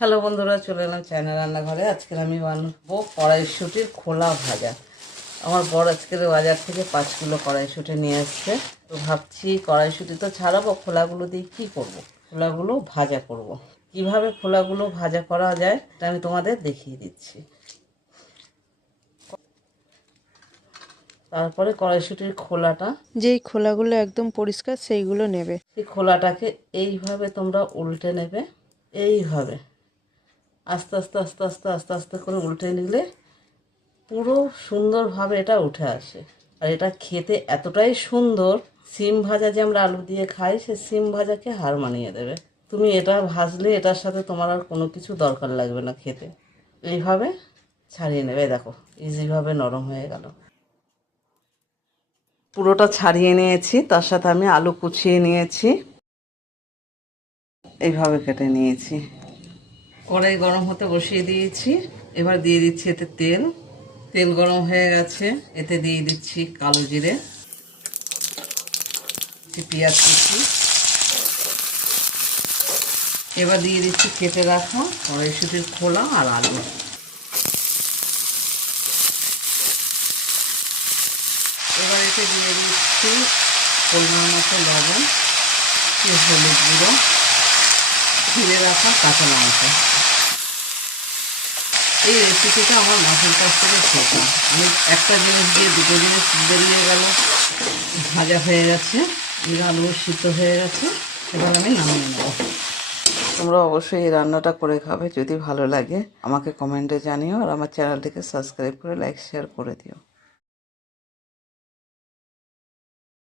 Hello বন্ধুরা, চলে এলাম চায়না রান্নাঘরে। আজকের আমি বানাবো কড়াইশুঁটির খোলা ভাজা। আমার বর আজকের বাজার থেকে 5 কিলো কড়াইশুঁটি নিয়ে এসছে। তো ভাবছি কড়াইশুঁটি তো ছাড়াবো, খোলাগুলো দিয়ে কী করব। খোলাগুলো ভাজা করব। কিভাবে খোলাগুলো ভাজা করা যায় এটা আমি তোমাদের দেখিয়ে দিচ্ছি। তারপরে কড়াইশুঁটির খোলাটা, যেই খোলাগুলো একদম পরিষ্কার সেইগুলো নেবে। সেই খোলাটাকে এইভাবে তোমরা উল্টে নেবে। এইভাবে আস্তে আস্তে আস্তে আস্তে আস্তে আস্তে করে উল্টে নিলে পুরো সুন্দরভাবে এটা উঠে আসে। আর এটা খেতে এতটাই সুন্দর, সিম ভাজা যে আমরা আলু দিয়ে খাই, সে সিম ভাজাকে হার মানিয়ে দেবে। তুমি এটা ভাজলে এটার সাথে তোমার আর কোনো কিছু দরকার লাগবে না খেতে। এইভাবে ছাড়িয়ে নেবে। দেখো ইজিভাবে নরম হয়ে গেল। পুরোটা ছাড়িয়ে নিয়েছি, তার সাথে আমি আলু কুচিয়ে নিয়েছি, এইভাবে কেটে নিয়েছি। কড়াই গরম হতে বসিয়ে দিয়েছি। এবার দিয়ে দিচ্ছি এতে তেল। তেল গরম হয়ে গেছে, এতে দিয়ে দিচ্ছি কালো জিরে, পেঁয়াজ কুচি। এবার দিয়ে দিচ্ছি কেটে রাখা কড়াইশুঁটির খোলা আর আলু। এবার এতে দিয়ে দিচ্ছি পরিমাণ মতো লবণ, হলুদ গুঁড়ো, ছিঁড়ে রাখা কাঁচা লঙ্কা। এই রেসিপিটা আমার মাছের কাছ থেকে শেখা। আমি একটা জিনিস দিয়ে দুটো জিনিস বেরিয়ে গেল, ভাজা হয়ে গেছে, আলু সিদ্ধ হয়ে গেছে। এবার আমি নামিয়ে নেব। তোমরা অবশ্যই এই রান্নাটা করে খাবে। যদি ভালো লাগে আমাকে কমেন্টে জানিও, আর আমার চ্যানেলটিকে সাবস্ক্রাইব করে লাইক শেয়ার করে দিও।